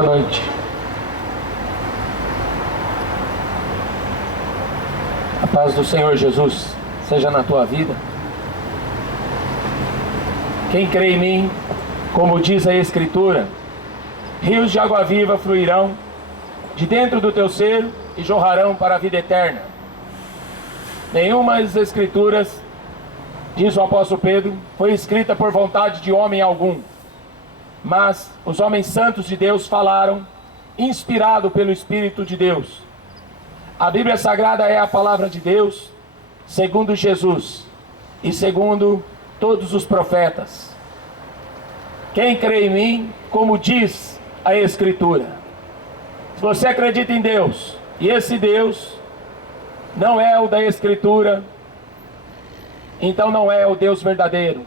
Boa noite. A paz do Senhor Jesus seja na tua vida. Quem crê em mim, como diz a Escritura, rios de água viva fluirão de dentro do teu ser e jorrarão para a vida eterna. Nenhuma das Escrituras, diz o apóstolo Pedro, foi escrita por vontade de homem algum, mas os homens santos de Deus falaram, inspirado pelo Espírito de Deus. A Bíblia Sagrada é a palavra de Deus, segundo Jesus e segundo todos os profetas. Quem crê em mim, como diz a Escritura. Se você acredita em Deus, e esse Deus não é o da Escritura, então não é o Deus verdadeiro.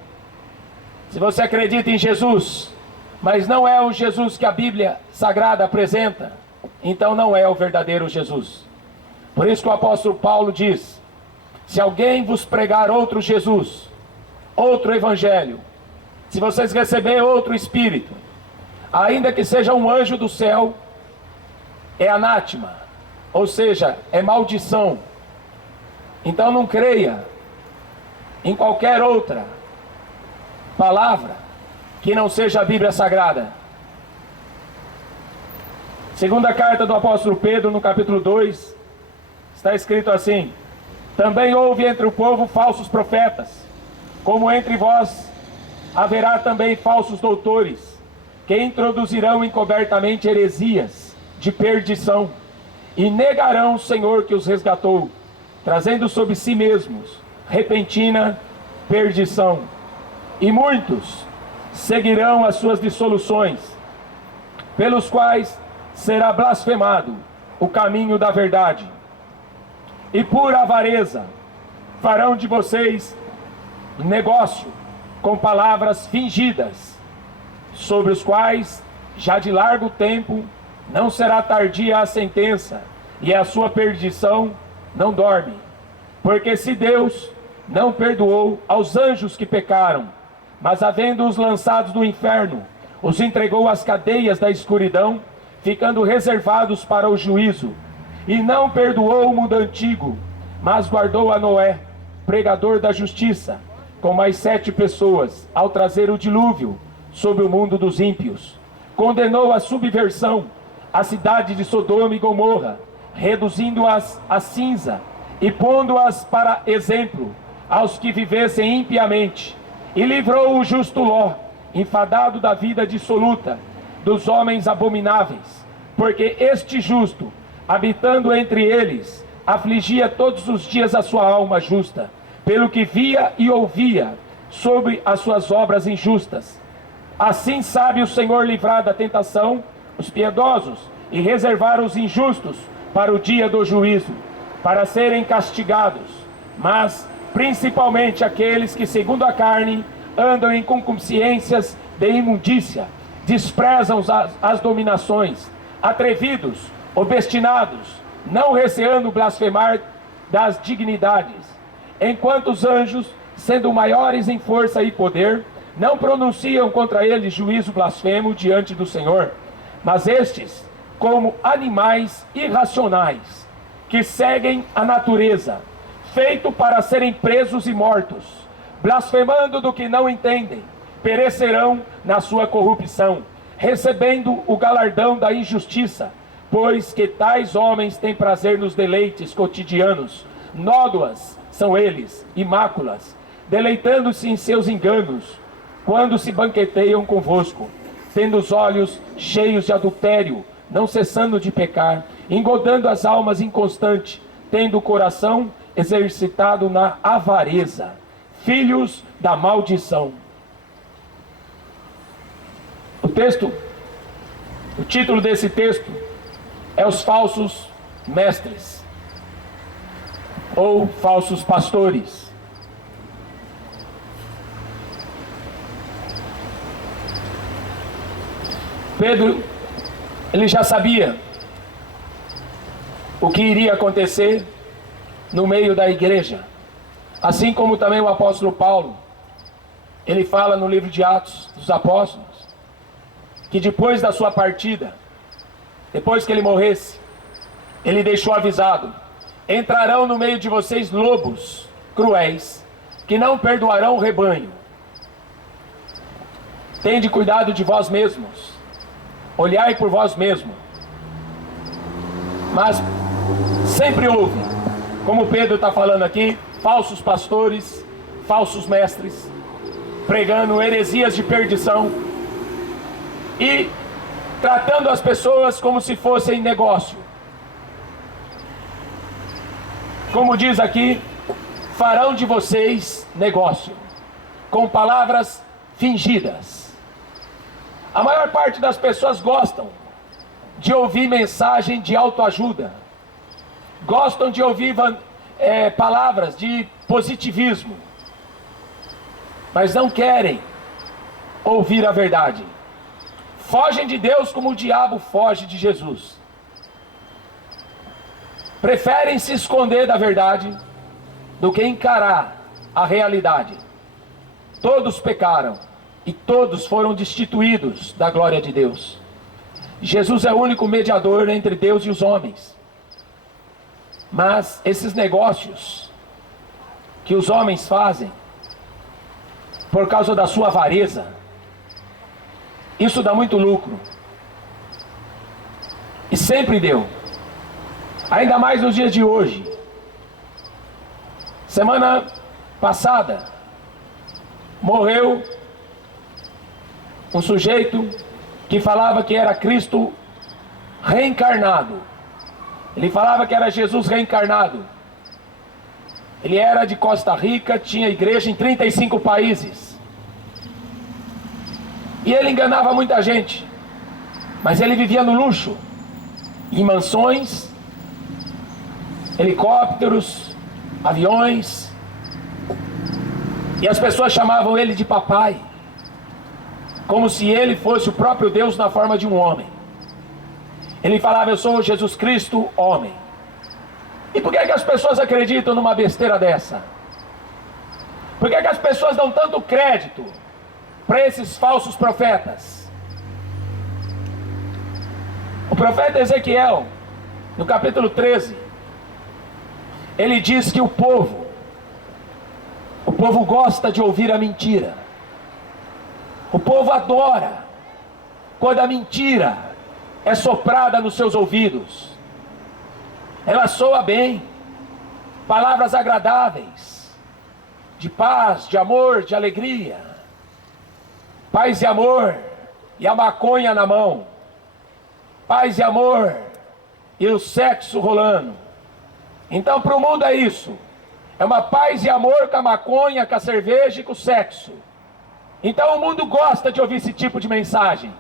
Se você acredita em Jesus, mas não é o Jesus que a Bíblia Sagrada apresenta, então não é o verdadeiro Jesus. Por isso que o apóstolo Paulo diz: se alguém vos pregar outro Jesus, outro evangelho, se vocês receberem outro Espírito, ainda que seja um anjo do céu, é anátema, ou seja, é maldição. Então não creia em qualquer outra palavra que não seja a Bíblia Sagrada. Segunda carta do apóstolo Pedro, no capítulo 2, está escrito assim: também houve entre o povo falsos profetas, como entre vós haverá também falsos doutores, que introduzirão encobertamente heresias de perdição, e negarão o Senhor que os resgatou, trazendo sobre si mesmos repentina perdição. E muitos seguirão as suas dissoluções, pelos quais será blasfemado o caminho da verdade. E por avareza farão de vocês negócio com palavras fingidas, sobre os quais já de largo tempo não será tardia a sentença, e a sua perdição não dorme. Porque se Deus não perdoou aos anjos que pecaram, mas havendo-os lançados no inferno, os entregou às cadeias da escuridão, ficando reservados para o juízo, e não perdoou o mundo antigo, mas guardou a Noé, pregador da justiça, com mais 7 pessoas, ao trazer o dilúvio sobre o mundo dos ímpios. Condenou a subversão a cidade de Sodoma e Gomorra, reduzindo-as a cinza e pondo-as para exemplo aos que vivessem impiamente. E livrou o justo Ló, enfadado da vida dissoluta, dos homens abomináveis, porque este justo, habitando entre eles, afligia todos os dias a sua alma justa, pelo que via e ouvia sobre as suas obras injustas. Assim sabe o Senhor livrar da tentação os piedosos e reservar os injustos para o dia do juízo, para serem castigados, mas principalmente aqueles que, segundo a carne, andam em concupiscências de imundícia, desprezam as dominações, atrevidos, obstinados, não receando blasfemar das dignidades, enquanto os anjos, sendo maiores em força e poder, não pronunciam contra eles juízo blasfemo diante do Senhor. Mas estes, como animais irracionais, que seguem a natureza, feito para serem presos e mortos, blasfemando do que não entendem, perecerão na sua corrupção, recebendo o galardão da injustiça, pois que tais homens têm prazer nos deleites cotidianos. Nódoas são eles, e máculas, deleitando-se em seus enganos, quando se banqueteiam convosco, tendo os olhos cheios de adultério, não cessando de pecar, engodando as almas inconstante, tendo o coração exercitado na avareza, filhos da maldição. O título desse texto é os falsos mestres, ou falsos pastores. Pedro, ele já sabia o que iria acontecer no meio da igreja, assim como também o apóstolo Paulo. Ele fala no livro de Atos dos Apóstolos que depois da sua partida depois que ele morresse, ele deixou avisado: entrarão no meio de vocês lobos cruéis, que não perdoarão o rebanho. Tende cuidado de vós mesmos, olhai por vós mesmos. Mas sempre houve, como Pedro está falando aqui, falsos pastores, falsos mestres, pregando heresias de perdição e tratando as pessoas como se fossem negócio. Como diz aqui, farão de vocês negócio, com palavras fingidas. A maior parte das pessoas gostam de ouvir mensagem de autoajuda, gostam de ouvir palavras de positivismo, mas não querem ouvir a verdade. Fogem de Deus como o diabo foge de Jesus. Preferem se esconder da verdade do que encarar a realidade. Todos pecaram e todos foram destituídos da glória de Deus. Jesus é o único mediador entre Deus e os homens. Mas esses negócios que os homens fazem, por causa da sua avareza, isso dá muito lucro. E sempre deu. Ainda mais nos dias de hoje. Semana passada, morreu um sujeito que falava que era Cristo reencarnado. Ele falava que era Jesus reencarnado. Ele era de Costa Rica, tinha igreja em 35 países. E ele enganava muita gente. Mas ele vivia no luxo, em mansões, helicópteros, aviões. E as pessoas chamavam ele de papai, como se ele fosse o próprio Deus na forma de um homem. Ele falava: eu sou Jesus Cristo, homem. E por que as pessoas acreditam numa besteira dessa? Por que as pessoas dão tanto crédito para esses falsos profetas? O profeta Ezequiel, no capítulo 13, ele diz que o povo gosta de ouvir a mentira. O povo adora quando a mentira é soprada nos seus ouvidos. Ela soa bem, palavras agradáveis, de paz, de amor, de alegria, paz e amor, e a maconha na mão, paz e amor, e o sexo rolando. Então para o mundo é isso, é uma paz e amor com a maconha, com a cerveja e com o sexo. Então o mundo gosta de ouvir esse tipo de mensagem.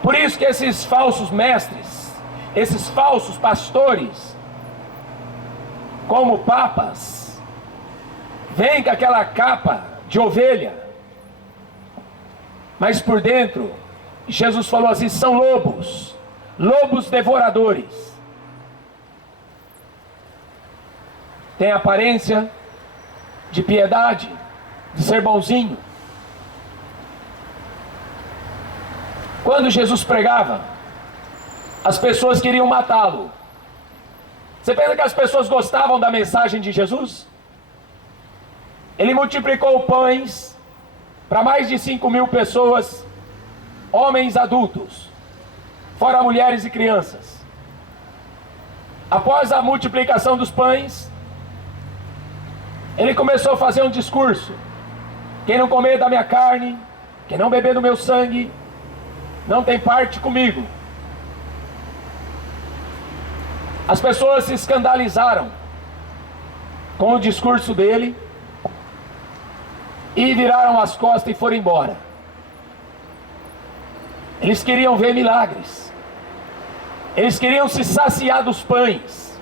Por isso que esses falsos mestres, esses falsos pastores, como papas, vêm com aquela capa de ovelha, mas por dentro, Jesus falou assim, são lobos, lobos devoradores. Tem aparência de piedade, de ser bonzinho. Quando Jesus pregava, as pessoas queriam matá-lo. Você pensa que as pessoas gostavam da mensagem de Jesus? Ele multiplicou pães para mais de 5.000 pessoas, homens adultos, fora mulheres e crianças. Após a multiplicação dos pães, ele começou a fazer um discurso: quem não comer da minha carne, quem não beber do meu sangue, não tem parte comigo. As pessoas se escandalizaram com o discurso dele e viraram as costas e foram embora. Eles queriam ver milagres. Eles queriam se saciar dos pães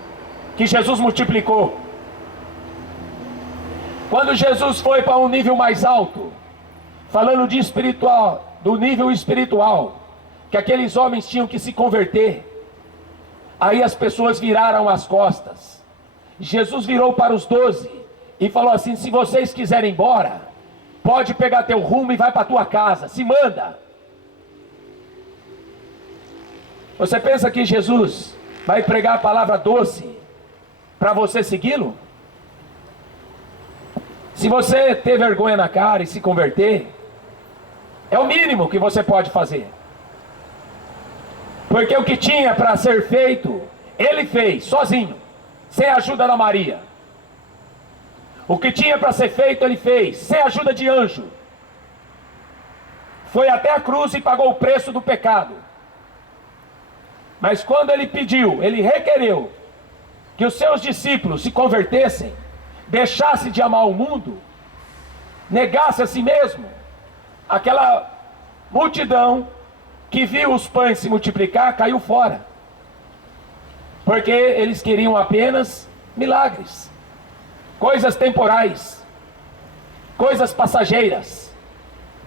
que Jesus multiplicou. Quando Jesus foi para um nível mais alto, falando de espiritual, do nível espiritual, que aqueles homens tinham que se converter, aí as pessoas viraram as costas. Jesus virou para os 12 e falou assim: se vocês quiserem ir embora, pode pegar teu rumo e vai para tua casa, se manda. Você pensa que Jesus vai pregar a palavra doce para você segui-lo? Se você ter vergonha na cara e se converter, é o mínimo que você pode fazer. Porque o que tinha para ser feito, ele fez sozinho, sem a ajuda da Maria. O que tinha para ser feito, ele fez, sem a ajuda de anjo. Foi até a cruz e pagou o preço do pecado. Mas quando ele pediu, ele requereu que os seus discípulos se convertessem, deixassem de amar o mundo, negasse a si mesmo, aquela multidão que viu os pães se multiplicar caiu fora, porque eles queriam apenas milagres, coisas temporais, coisas passageiras.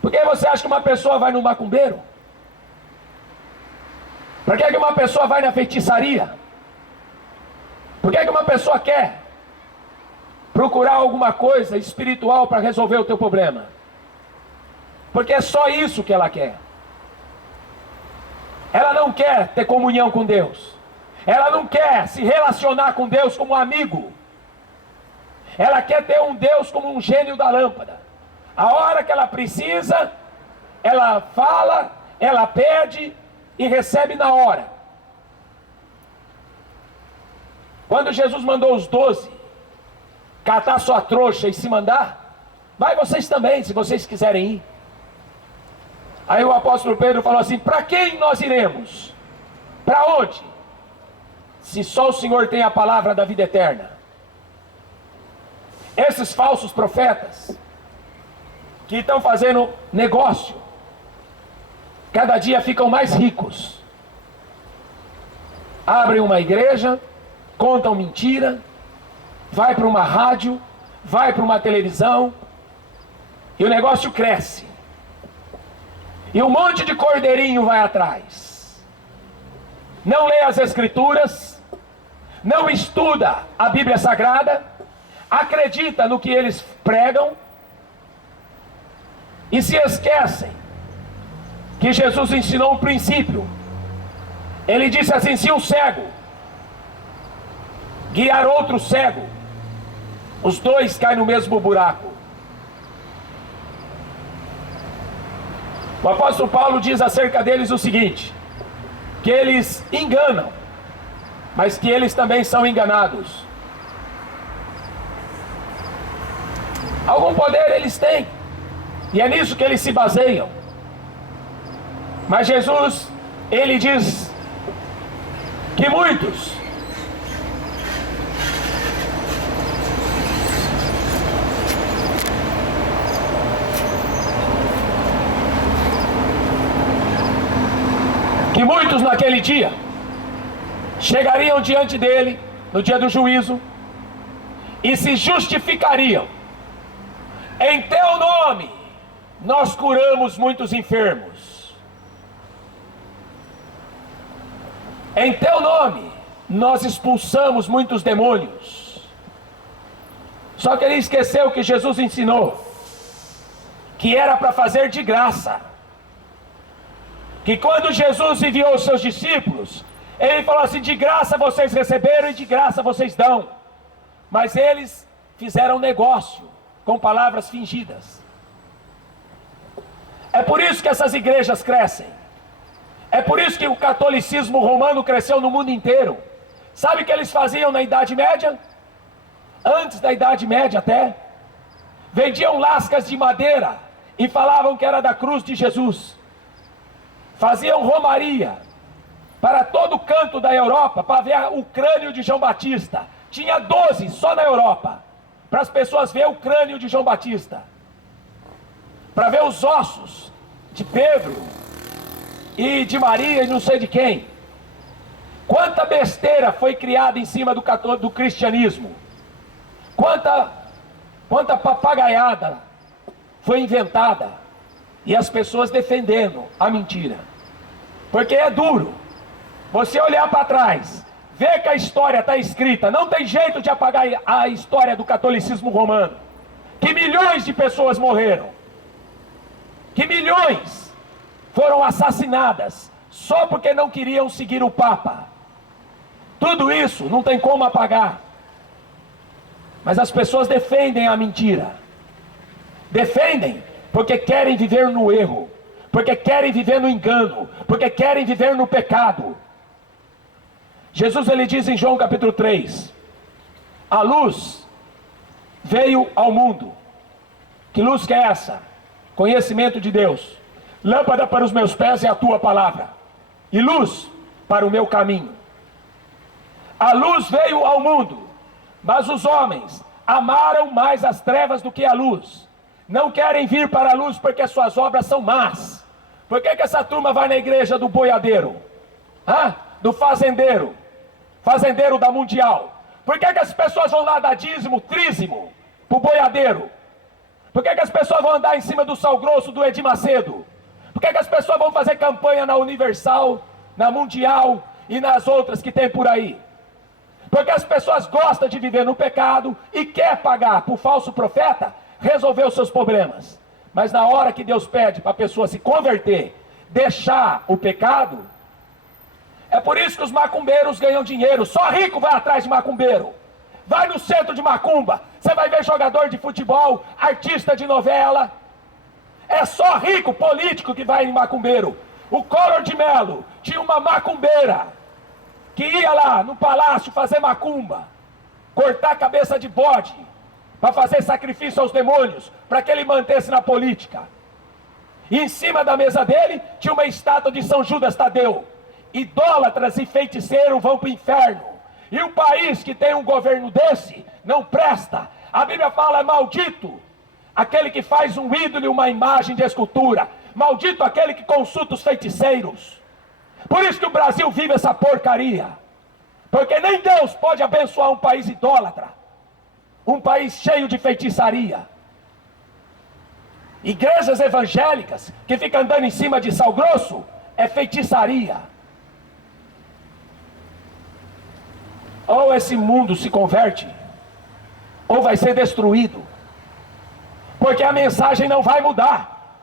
Por que você acha que uma pessoa vai no macumbeiro? Por que uma pessoa vai na feitiçaria? Por que uma pessoa quer procurar alguma coisa espiritual para resolver o teu problema? Porque é só isso que ela quer. Ela não quer ter comunhão com Deus. Ela não quer se relacionar com Deus como amigo. Ela quer ter um Deus como um gênio da lâmpada. A hora que ela precisa, ela fala, ela pede e recebe na hora. Quando Jesus mandou os 12 catar sua trouxa e se mandar, vai vocês também, se vocês quiserem ir. Aí o apóstolo Pedro falou assim: para quem nós iremos? Para onde? Se só o Senhor tem a palavra da vida eterna. Esses falsos profetas que estão fazendo negócio, cada dia ficam mais ricos. Abrem uma igreja, contam mentira, vai para uma rádio, vai para uma televisão, e o negócio cresce. E um monte de cordeirinho vai atrás. Não lê as Escrituras, não estuda a Bíblia Sagrada, acredita no que eles pregam e se esquecem que Jesus ensinou um princípio. Ele disse assim: se um cego guiar outro cego, os dois caem no mesmo buraco. O apóstolo Paulo diz acerca deles o seguinte: que eles enganam, mas que eles também são enganados. Algum poder eles têm, e é nisso que eles se baseiam. Mas Jesus, ele diz que muitos naquele dia chegariam diante dele, no dia do juízo, e se justificariam: em teu nome nós curamos muitos enfermos, em teu nome nós expulsamos muitos demônios. Só que ele esqueceu que Jesus ensinou que era para fazer de graça. Que quando Jesus enviou os seus discípulos, ele falou assim: de graça vocês receberam e de graça vocês dão. Mas eles fizeram negócio com palavras fingidas. É por isso que essas igrejas crescem. É por isso que o catolicismo romano cresceu no mundo inteiro. Sabe o que eles faziam na Idade Média? Antes da Idade Média até, vendiam lascas de madeira e falavam que era da cruz de Jesus. Faziam romaria para todo canto da Europa para ver o crânio de João Batista. Tinha 12 só na Europa, para as pessoas verem o crânio de João Batista, para ver os ossos de Pedro e de Maria e não sei de quem. Quanta besteira foi criada em cima do cristianismo. Quanta papagaiada foi inventada, e as pessoas defendendo a mentira. Porque é duro você olhar para trás, ver que a história está escrita. Não tem jeito de apagar a história do catolicismo romano, que milhões de pessoas morreram, que milhões foram assassinadas só porque não queriam seguir o Papa. Tudo isso não tem como apagar. Mas as pessoas defendem a mentira. Defendem porque querem viver no erro, porque querem viver no engano, porque querem viver no pecado. Jesus, ele diz em João capítulo 3, a luz veio ao mundo. Que luz que é essa? Conhecimento de Deus. Lâmpada para os meus pés é a tua palavra, e luz para o meu caminho. A luz veio ao mundo, mas os homens amaram mais as trevas do que a luz. Não querem vir para a luz porque suas obras são más. Por que essa turma vai na igreja do boiadeiro? Do fazendeiro? Fazendeiro da Mundial. Por que as pessoas vão lá dar dízimo, trízimo, para o boiadeiro? Por que as pessoas vão andar em cima do sal grosso do Edir Macedo? Por que as pessoas vão fazer campanha na Universal, na Mundial e nas outras que tem por aí? Porque as pessoas gostam de viver no pecado e quer pagar para o falso profeta resolver os seus problemas. Mas na hora que Deus pede para a pessoa se converter, deixar o pecado, é por isso que os macumbeiros ganham dinheiro. Só rico vai atrás de macumbeiro. Vai no centro de macumba, você vai ver jogador de futebol, artista de novela. É só rico, político que vai em macumbeiro. O Collor de Mello tinha uma macumbeira que ia lá no palácio fazer macumba, cortar a cabeça de bode, para fazer sacrifício aos demônios, para que ele mantesse na política. E em cima da mesa dele tinha uma estátua de São Judas Tadeu. Idólatras e feiticeiros vão para o inferno. E o país que tem um governo desse não presta. A Bíblia fala, é maldito aquele que faz um ídolo e uma imagem de escultura. Maldito aquele que consulta os feiticeiros. Por isso que o Brasil vive essa porcaria. Porque nem Deus pode abençoar um país idólatra. Um país cheio de feitiçaria. Igrejas evangélicas que ficam andando em cima de sal grosso é feitiçaria. Ou esse mundo se converte, ou vai ser destruído. Porque a mensagem não vai mudar.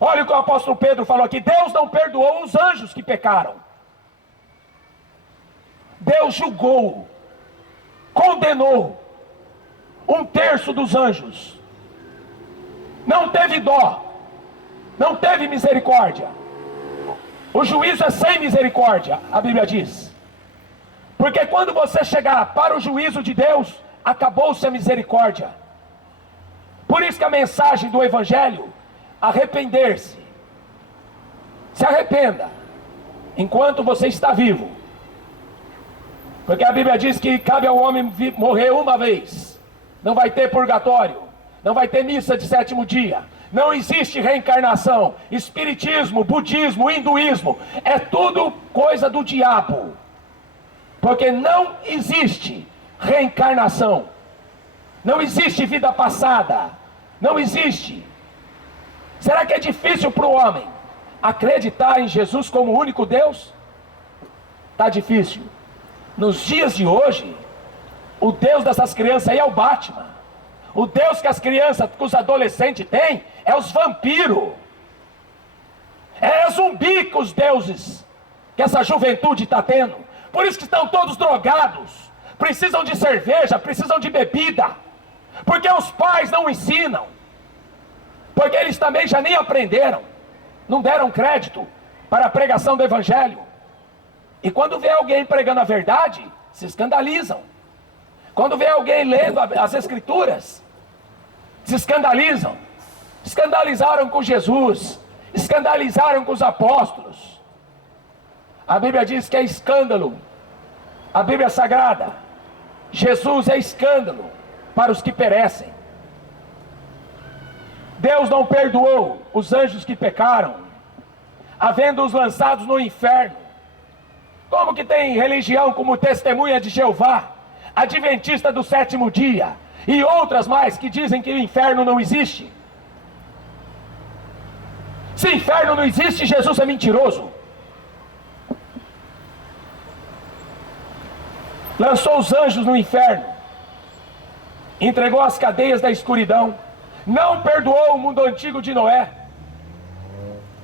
Olha o que o apóstolo Pedro falou aqui. Deus não perdoou os anjos que pecaram. Deus julgou, condenou 1/3 dos anjos. Não teve dó, não teve misericórdia. O juízo é sem misericórdia, a Bíblia diz. Porque quando você chegar para o juízo de Deus, acabou-se a misericórdia. Por isso que a mensagem do Evangelho, arrepender-se. Se arrependa, enquanto você está vivo. Porque a Bíblia diz que cabe ao homem morrer uma vez. Não vai ter purgatório, não vai ter missa de 7º dia. Não existe reencarnação. Espiritismo, budismo, hinduísmo, é tudo coisa do diabo. Porque não existe reencarnação. Não existe vida passada. Não existe. Será que é difícil para o homem acreditar em Jesus como o único Deus? Está difícil. Nos dias de hoje, o Deus dessas crianças aí é o Batman. O Deus que as crianças, que os adolescentes têm, é os vampiros. É zumbi que os deuses que essa juventude está tendo. Por isso que estão todos drogados. Precisam de cerveja, precisam de bebida. Porque os pais não ensinam. Porque eles também já nem aprenderam. Não deram crédito para a pregação do Evangelho. E quando vê alguém pregando a verdade, se escandalizam. Quando vê alguém lendo as Escrituras, se escandalizam. Escandalizaram com Jesus. Escandalizaram com os apóstolos. A Bíblia diz que é escândalo. A Bíblia Sagrada. Jesus é escândalo para os que perecem. Deus não perdoou os anjos que pecaram, havendo-os lançados no inferno. Como que tem religião como Testemunha de Jeová, Adventista do 7º dia, e outras mais que dizem que o inferno não existe? Se inferno não existe, Jesus é mentiroso. Lançou os anjos no inferno, entregou as cadeias da escuridão, não perdoou o mundo antigo de Noé.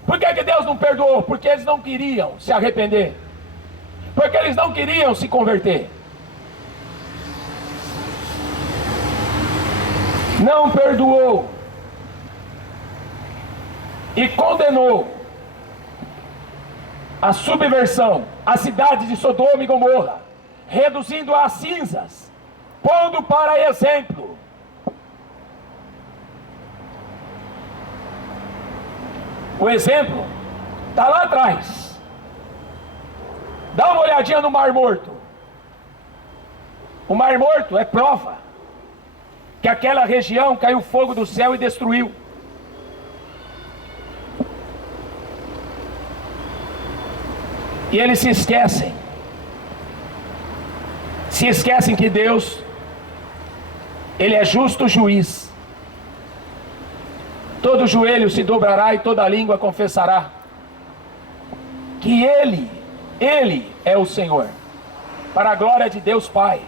Por que Deus não perdoou? Porque eles não queriam se arrepender. Porque eles não queriam se converter. Não perdoou. E condenou a subversão, a cidade de Sodoma e Gomorra, reduzindo-a a cinzas, pondo para exemplo o exemplo está lá atrás. Dá uma olhadinha no Mar Morto. O Mar Morto é prova que aquela região caiu fogo do céu e destruiu. E eles se esquecem que Deus, Ele é justo juiz. Todo joelho se dobrará e toda língua confessará que Ele é o Senhor, para a glória de Deus Pai.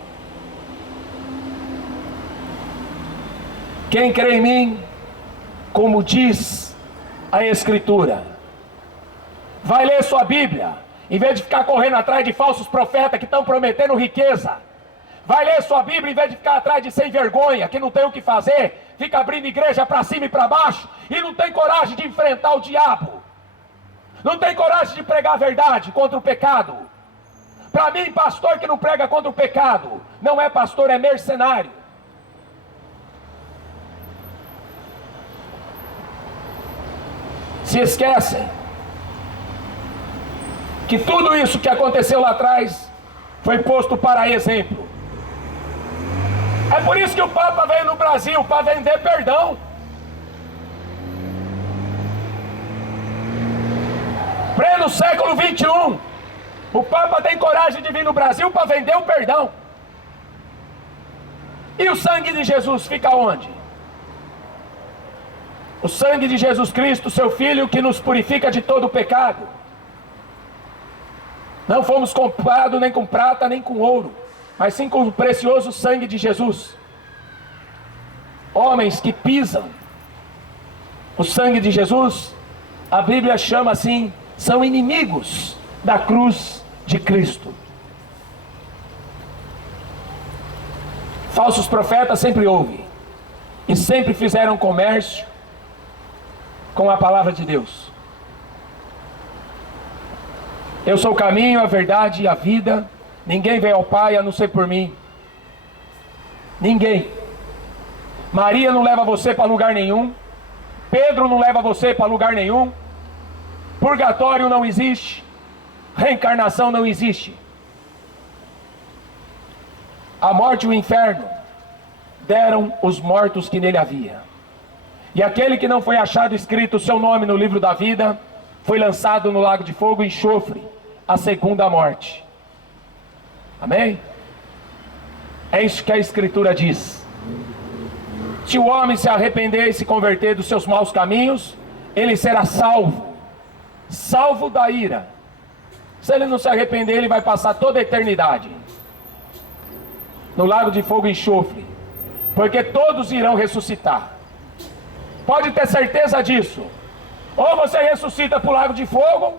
Quem crê em mim, como diz a Escritura, vai ler sua Bíblia. Em vez de ficar correndo atrás de falsos profetas que estão prometendo riqueza, vai ler sua Bíblia. Em vez de ficar atrás de sem vergonha, que não tem o que fazer, fica abrindo igreja para cima e para baixo, e não tem coragem de enfrentar o diabo, não tem coragem de pregar a verdade contra o pecado. Para mim, pastor que não prega contra o pecado, não é pastor, é mercenário. Se esquecem que tudo isso que aconteceu lá atrás foi posto para exemplo. É por isso que o Papa veio no Brasil, para vender perdão. Pleno século 21, o Papa tem coragem de vir no Brasil para vender o perdão. E o sangue de Jesus fica onde? O sangue de Jesus Cristo, seu Filho, que nos purifica de todo o pecado. Não fomos comprados nem com prata nem com ouro, mas sim com o precioso sangue de Jesus. Homens que pisam o sangue de Jesus, a Bíblia chama assim, são inimigos da cruz de Cristo. Falsos profetas sempre houve, e sempre fizeram comércio com a palavra de Deus. Eu sou o caminho, a verdade e a vida. Ninguém vem ao Pai a não ser por mim. Ninguém. Maria não leva você para lugar nenhum. Pedro não leva você para lugar nenhum. Purgatório não existe. Reencarnação não existe. A morte e o inferno deram os mortos que nele havia. E aquele que não foi achado escrito o seu nome no livro da vida foi lançado no lago de fogo e enxofre, a segunda morte. Amém? É isso que a Escritura diz. Se o homem se arrepender e se converter dos seus maus caminhos, ele será salvo. Salvo da ira. Se ele não se arrepender, ele vai passar toda a eternidade no lago de fogo e enxofre, porque todos irão ressuscitar. Pode ter certeza disso. Ou você ressuscita para o lago de fogo,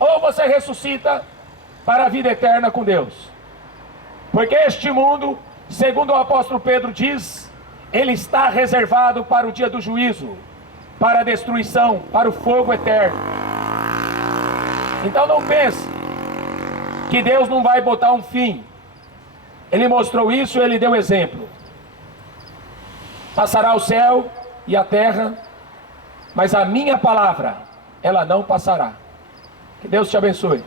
ou você ressuscita para a vida eterna com Deus. Porque este mundo, segundo o apóstolo Pedro diz, ele está reservado para o dia do juízo, para a destruição, para o fogo eterno. Então não pense que Deus não vai botar um fim. Ele mostrou isso, ele deu exemplo. Passará o céu e a terra, mas a minha palavra, ela não passará. Que Deus te abençoe.